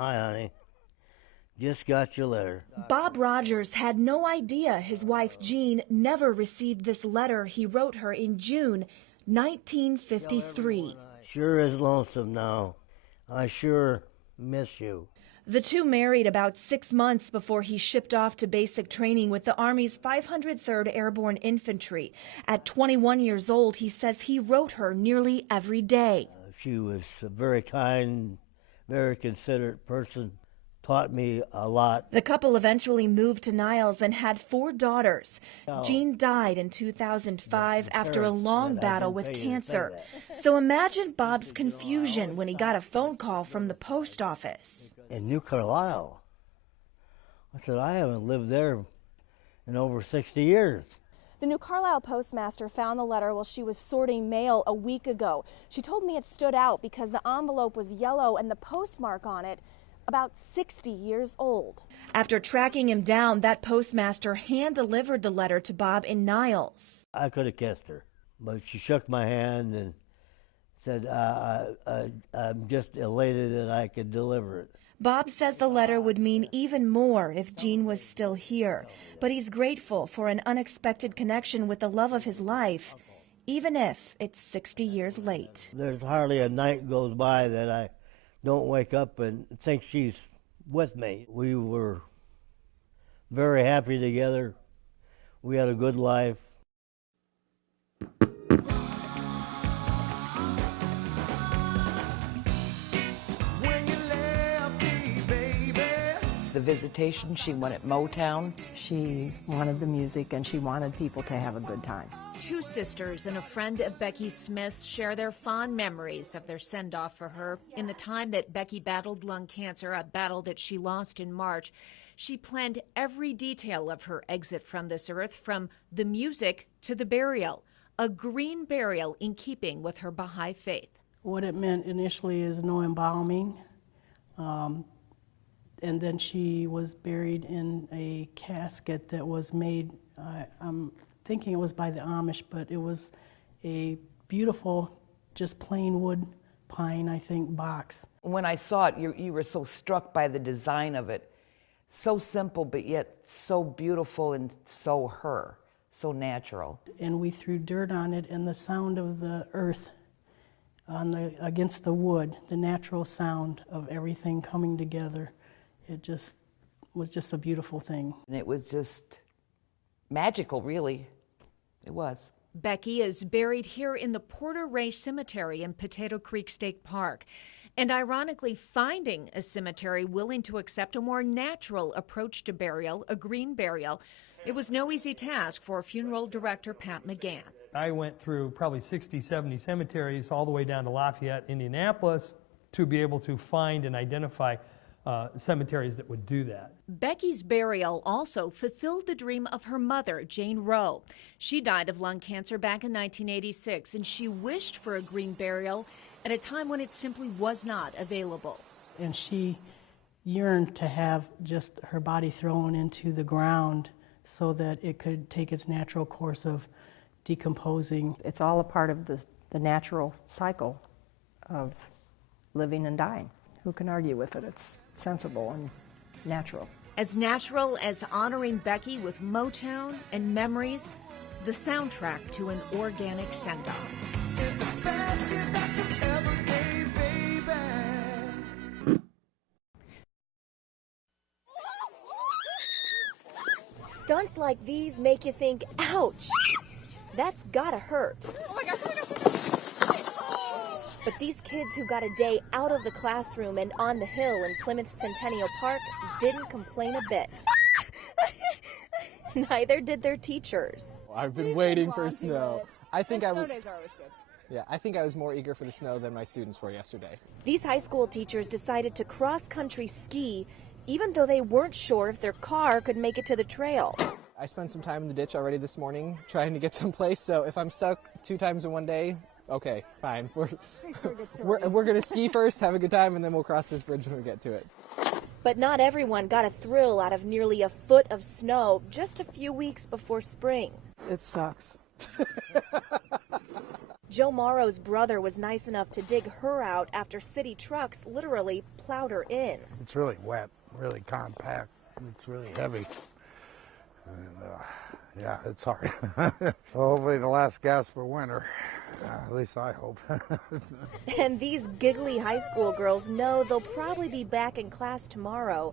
Hi, honey. Just got your letter. Bob Rogers had no idea his wife Jean never received this letter he wrote her in June 1953. Sure is lonesome now. I sure miss you. The two married about 6 months before he shipped off to basic training with the Army's 503rd Airborne Infantry. At 21 years old, he says he wrote her nearly every day. She was a very kind, very considerate person. Taught me a lot. The couple eventually moved to Niles and had 4 daughters. Jean died in 2005 after a long battle with cancer. So imagine Bob's confusion when he got a phone call from the post office. In New Carlisle. I said, I haven't lived there in over 60 years. The New Carlisle postmaster found the letter while she was sorting mail a week ago. She told me it stood out because the envelope was yellow and the postmark on it about 60 years old. After tracking him down, that postmaster hand-delivered the letter to Bob in Niles. I could have kissed her, but she shook my hand and said, I'm just elated that I could deliver it. Bob says the letter would mean even more if Jean was still here, but he's grateful for an unexpected connection with the love of his life, even if it's 60 years late. There's hardly a night goes by that I don't wake up and think she's with me. We were very happy together. We had a good life. The visitation, she wanted Motown. She wanted the music and she wanted people to have a good time. 2 sisters and a friend of Becky Smith's share their fond memories of their send-off for her. In the time that Becky battled lung cancer, a battle that she lost in March, she planned every detail of her exit from this earth, from the music to the burial, a green burial in keeping with her Baha'i faith. What it meant initially is no embalming. And then she was buried in a casket that was made, I'm thinking it was by the Amish, but it was a beautiful, just plain wood pine, I think, box. When I saw it, you were so struck by the design of it. So simple, but yet so beautiful and so her, so natural. And we threw dirt on it, and the sound of the earth against the wood, the natural sound of everything coming together. It just was just a beautiful thing. And it was just magical, really. It was. Becky is buried here in the Porter Ray Cemetery in Potato Creek State Park. And ironically, finding a cemetery willing to accept a more natural approach to burial, a green burial, it was no easy task for funeral director Pat McGann. I went through probably 60, 70 cemeteries all the way down to Lafayette, Indianapolis, to be able to find and identify cemeteries that would do that. Becky's burial also fulfilled the dream of her mother, Jane Rowe. She died of lung cancer back in 1986, and she wished for a green burial at a time when it simply was not available. And she yearned to have just her body thrown into the ground so that it could take its natural course of decomposing. It's all a part of the natural cycle of living and dying. Who can argue with it? It's sensible and natural. As natural as honoring Becky with Motown and memories, the soundtrack to an organic send-off. Stunts like these make you think, ouch, that's gotta hurt. Oh my gosh, oh my gosh. But these kids who got a day out of the classroom and on the hill in Plymouth Centennial Park didn't complain a bit. Neither did their teachers. I've been waiting for snow. I think snow days are always good. Yeah, I think I was more eager for the snow than my students were yesterday. These high school teachers decided to cross-country ski even though they weren't sure if their car could make it to the trail. I spent some time in the ditch already this morning trying to get someplace, so if I'm stuck 2 times in one day, okay, fine. We're going to ski first, have a good time, and then we'll cross this bridge when we get to it. But not everyone got a thrill out of nearly a foot of snow just a few weeks before spring. It sucks. Joe Morrow's brother was nice enough to dig her out after city trucks literally plowed her in. It's really wet, really compact. It's really heavy. And, yeah, it's hard. Hopefully the last gasp for winter. At least I hope. And these giggly high school girls know they'll probably be back in class tomorrow.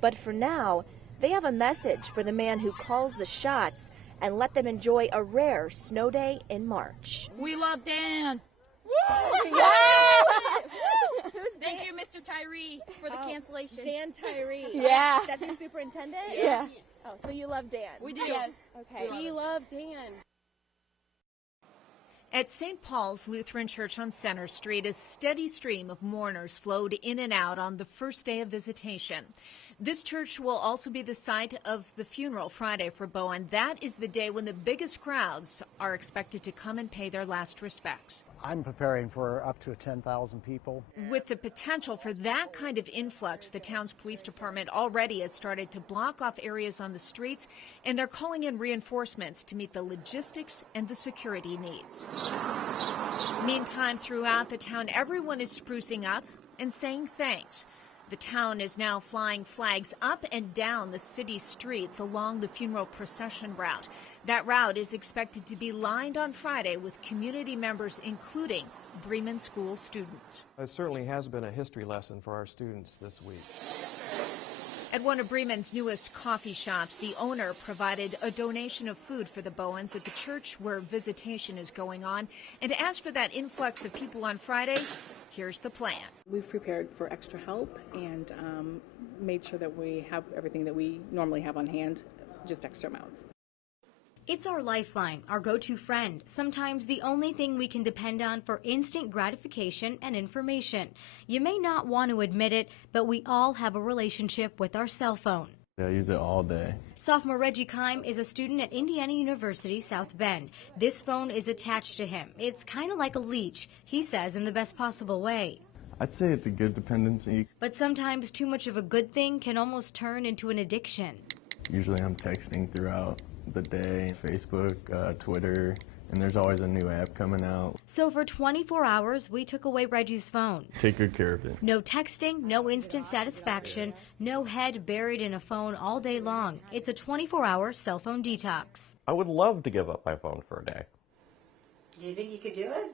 But for now, they have a message for the man who calls the shots and let them enjoy a rare snow day in March. We love Dan. Woo! Thank you, Mr. Tyree, for the cancellation. Dan Tyree. Yeah. That's your superintendent? Yeah. Oh, so you love Dan. We do. Yeah. Okay. We love Dan. At St. Paul's Lutheran Church on Center Street, a steady stream of mourners flowed in and out on the first day of visitation. This church will also be the site of the funeral Friday for Bowen. That is the day when the biggest crowds are expected to come and pay their last respects. I'm preparing for up to 10,000 people. With the potential for that kind of influx, the town's police department already has started to block off areas on the streets, and they're calling in reinforcements to meet the logistics and the security needs. Meantime, throughout the town, everyone is sprucing up and saying thanks. The town is now flying flags up and down the city streets along the funeral procession route. That route is expected to be lined on Friday with community members, including Bremen School students. It certainly has been a history lesson for our students this week. At one of Bremen's newest coffee shops, the owner provided a donation of food for the Bowens at the church where visitation is going on. And as for that influx of people on Friday, here's the plan. We've prepared for extra help and made sure that we have everything that we normally have on hand, just extra amounts. It's our lifeline, our go-to friend, sometimes the only thing we can depend on for instant gratification and information. You may not want to admit it, but we all have a relationship with our cell phone. I use it all day. Sophomore Reggie Kime is a student at Indiana University, South Bend. This phone is attached to him. It's kind of like a leech, he says, in the best possible way. I'd say it's a good dependency. But sometimes too much of a good thing can almost turn into an addiction. Usually I'm texting throughout the day, Facebook, Twitter, and there's always a new app coming out. So for 24 hours, we took away Reggie's phone. Take good care of it. No texting, no instant satisfaction, no head buried in a phone all day long. It's a 24-hour cell phone detox. I would love to give up my phone for a day. Do you think you could do it?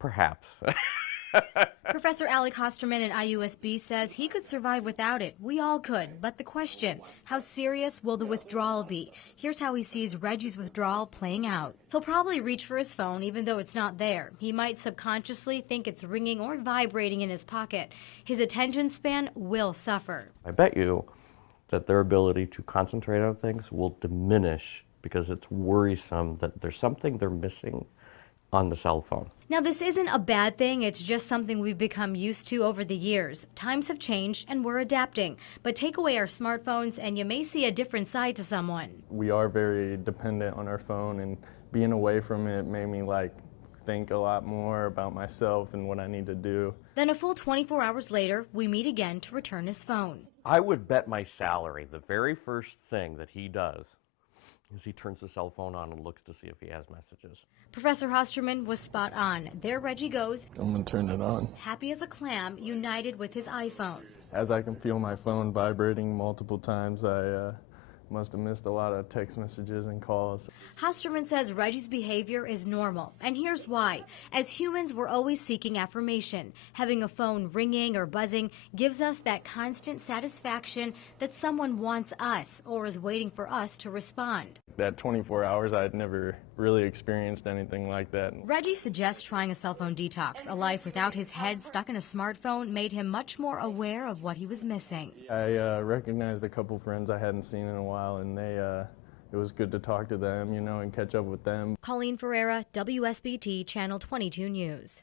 Perhaps. Professor Alec Hosterman at IUSB says he could survive without it. We all could. But the question, how serious will the withdrawal be? Here's how he sees Reggie's withdrawal playing out. He'll probably reach for his phone even though it's not there. He might subconsciously think it's ringing or vibrating in his pocket. His attention span will suffer. I bet you that their ability to concentrate on things will diminish because it's worrisome that there's something they're missing on the cell phone. Now, this isn't a bad thing. It's just something we've become used to over the years. Times have changed and we're adapting. But take away our smartphones and you may see a different side to someone. We are very dependent on our phone, and being away from it made me think a lot more about myself and what I need to do. Then a full 24 hours later, we meet again to return his phone. I would bet my salary the very first thing that he does is he turns the cell phone on and looks to see if he has messages. Professor Hosterman was spot on. There Reggie goes. I'm going to turn it on. Happy as a clam, united with his iPhone. As I can feel my phone vibrating multiple times, I must have missed a lot of text messages and calls. Hosterman says Reggie's behavior is normal, and here's why. As humans, we're always seeking affirmation. Having a phone ringing or buzzing gives us that constant satisfaction that someone wants us or is waiting for us to respond. That 24 hours, I'd never really experienced anything like that. Reggie suggests trying a cell phone detox. A life without his head stuck in a smartphone made him much more aware of what he was missing. I recognized a couple friends I hadn't seen in a while, and it was good to talk to them, and catch up with them. Colleen Ferreira, WSBT Channel 22 News.